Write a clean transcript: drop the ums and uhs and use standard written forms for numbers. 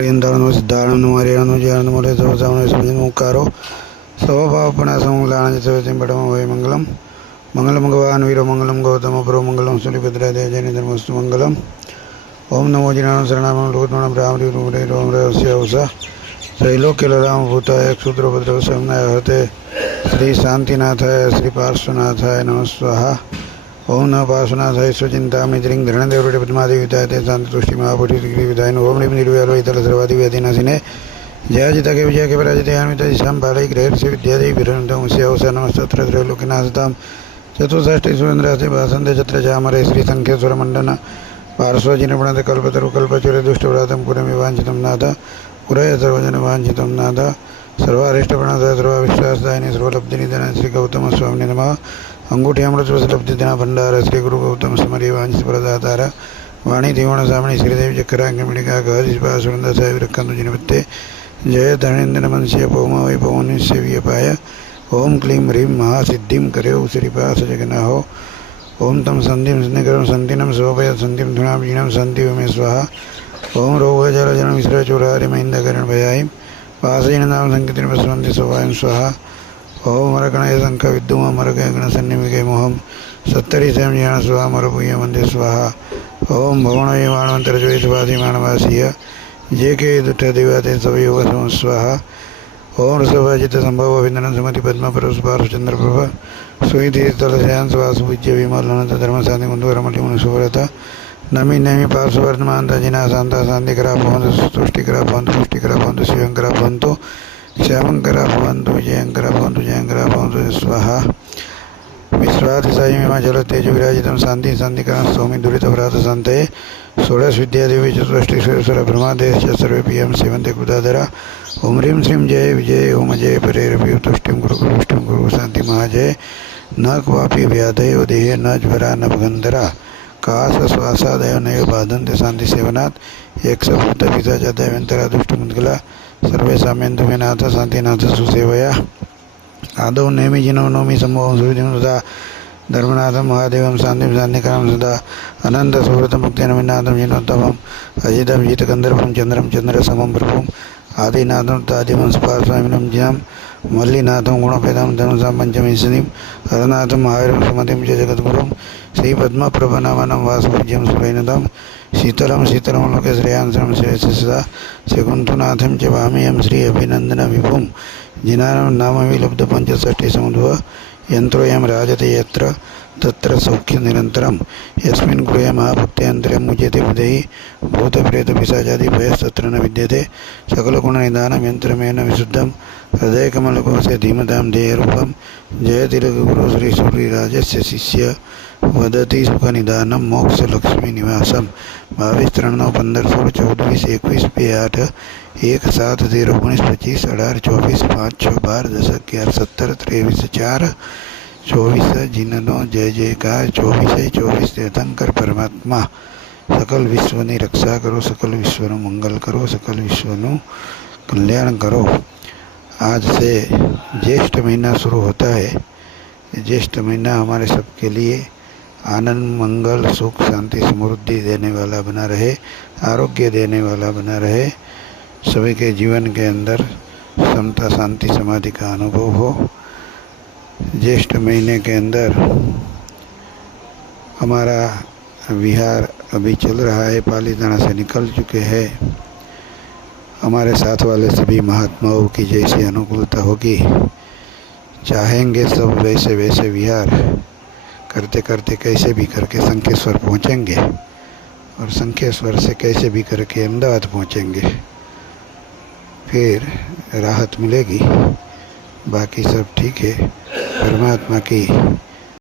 No सिद्धारणं मर्याणो ज्ञानं मोरे सर्वसामने मुकारो स्वभावपणासमंगलानंद पटमभय मंगलम मंगलम भगवान वीरो मंगलम गौतम प्रो मंगलम सूर्यभद्रादय जैनधर्मस्तु मंगलम ओम नमो जिनाम शरणाम लोकमणम रामसा त्रैलोक्यराम भूताय क्षुद्रभद्र समनाय हते श्री शांतिनाथाय श्री पार्श्वनाथाय नमः स्वाहा ओम न पार्श्वनाथाय स्वचिंता मित्रिंग धरणदेवरुडे पद्मादेविताय ते शांततुष्टि महापुरुषगिरि विधायन ओम निम निर्व्यालोहितल सर्वादि व्याधिनाशिने जयाजिता के विजय के पराजित यान्विता दिशां बालै ग्रहर्षि विद्यादेवी विरन्दं स्यावसा नमस्तत्र त्रैलोक्यनाथतां चतुष्षष्टि सुरेन्द्रास्ते भासन्ते चत्र चामरे श्री संख्येश्वर मंडन पार्श्वजिनपणते कल्पतरु कल्पचुरे दुष्टव्रातं पुरमिवाञ्छितं नाथ पुरय सर्वजन वाञ्छितं नाथ सर्वारिष्टप्रणदाय सर्वविश्वासदायिनी सर्वलब्धिनिधन श्री गौतम स्वामिने नमः अंगूठी अमृतवसलब्धिदिना भंडार श्री गुरु गौतम समरी वांछित प्रदातार वाणी देवण सामणी श्रीदेवी चक्राग्निमिका गहरिष्पा सुनंद साहेब रखंतु जिनपत्ते जय धरणेन्द्र मनस्य पौम वै पौनिस्य व्यपाय ओम क्लीं ह्रीं महासिद्धिं करेउ श्रीपास जगना हो ओम तम संधिं स्निकरं संतिनं शोभय संधिं धुनाभीनं संति मे स्वाहा ओम रोगजलजनं विसृजचूरारि महेन्द्रकरण भयायं पासयन नाम संकीर्तन बसवन्ति सोवायं स्वाहा ओम मरगणय शंख विद्युम मरगय गण सन्निमिके मोहम सत्तरी स्वयं ज्ञान स्वाहा मरभूय वंदे स्वाहा ओम भवनय मानवंतरजोय सुभाषि मानवासीय जे के दुष्ट देवते सवयोग सम स्वाहा ओम रसभाजित संभव अभिनंदन सुमति पद्म परस्पार चंद्र प्रभ सुईति तलशयान सुवासु पूज्य विमल अनंत धर्म शांति मुंदुवरमति मुनुसुव्रत नमी नमी पार्श्ववर्तमान जिना शांता शांति करा भवंतु तुष्टि करा भवंतु पुष्टि करा भवंतु शिवं करा भवंतु श्यामंकरा भवंतु जयंकरा भवंतु स्वाहा विश्वातिशायिमा जल तेज विराजितं शांति शांतिकरण सौम्य दुरितव्रात शांतये षोडश विद्यादेवी चतुष्टि ब्रह्मादेश सर्वे पियं सेवन्ते कृताधरा ओम ह्रीं श्रीं जय विजय ओम जय परेरपि तुष्टिं कुरु शांति महाजय न क्वापि व्याधयो देहे न ज्वरा न भगंधरा काश श्वासादय नयो बाधन्ते शांति सेवनात् एक भूत पिता दैवंतरा दुष्टमुद्गला सर्वे साम्यन्तु मे नाथ शांतिनाथ सुसेवया आदौ नेमि जिनो नौमि सम्भवं सुविधिं सदा धर्मनाथं महादेवं शान्तिं शान्तिकरं सदा अनंत सुव्रत मुक्तिनमिनाथं जिनोत्तमं अजितं जितगन्धर्वं चन्द्रं चन्द्रसमं प्रभुं आदिनाथं तादिवं स्पार्श्वामिनं जिनं मल्लिनाथं गुणपेदं धनुषां पञ्चमीशनिं हरनाथं महावीरं सुमतिं च जगद्गुरुं श्रीपद्मप्रभनामनं वासुपूज्यं सुरैनदं शीतलं लोके श्रेयांसनं श्रेयस्य सदा शकुन्तनाथं च वामेयं श्री अभिनन्दन विभुं जिनानं नामवि लब्धपञ्चषष्टि समुद्भव यन्त्रोऽयं राजते यत्र तत्र सौख्यं निरन्तरं यस्मिन् गृहे महाभक्त्यन्तरं मुच्यते बुधैः भूतप्रेतपिशाचादि भयस्तत्र न विद्यते सकलगुणनिधानं यन्त्रमेन विशुद्धं हृदयकमलकोशे धीमतां ध्येयरूपं जयतिलकगुरु श्रीसूर्यराजस्य शिष्य वदति सुखनिदानं मोक्षलक्ष्मीनिवासं 22-3-9-15-16-24-21-8 1-7-0-19-25-18-24-5-11-17-23-4 जिननो जय जयकार 24 तीर्थंकर परमात्मा सकल विश्वની રક્ષા કરો सकल विश्वનું મંગલ કરો सकल विश्वનું कल्याण करो। आज से ज्येष्ठ महीना शुरू होता है। ज्येष्ठ महीना हमारे सबके लिए आनंद मंगल सुख शांति समृद्धि देने वाला बना रहे, आरोग्य देने वाला बना रहे, सभी के जीवन के अंदर समता शांति समाधि का अनुभव हो। ज्येष्ठ महीने के अंदर हमारा विहार अभी चल रहा है, पालीताना से निकल चुके हैं। हमारे साथ वाले सभी महात्माओं की जैसी अनुकूलता होगी, चाहेंगे सब वैसे वैसे विहार करते करते कैसे भी करके शंखेश्वर पहुँचेंगे और शंखेश्वर से कैसे भी करके अहमदाबाद पहुँचेंगे, फिर राहत मिलेगी। बाकी सब ठीक है। परमात्मा की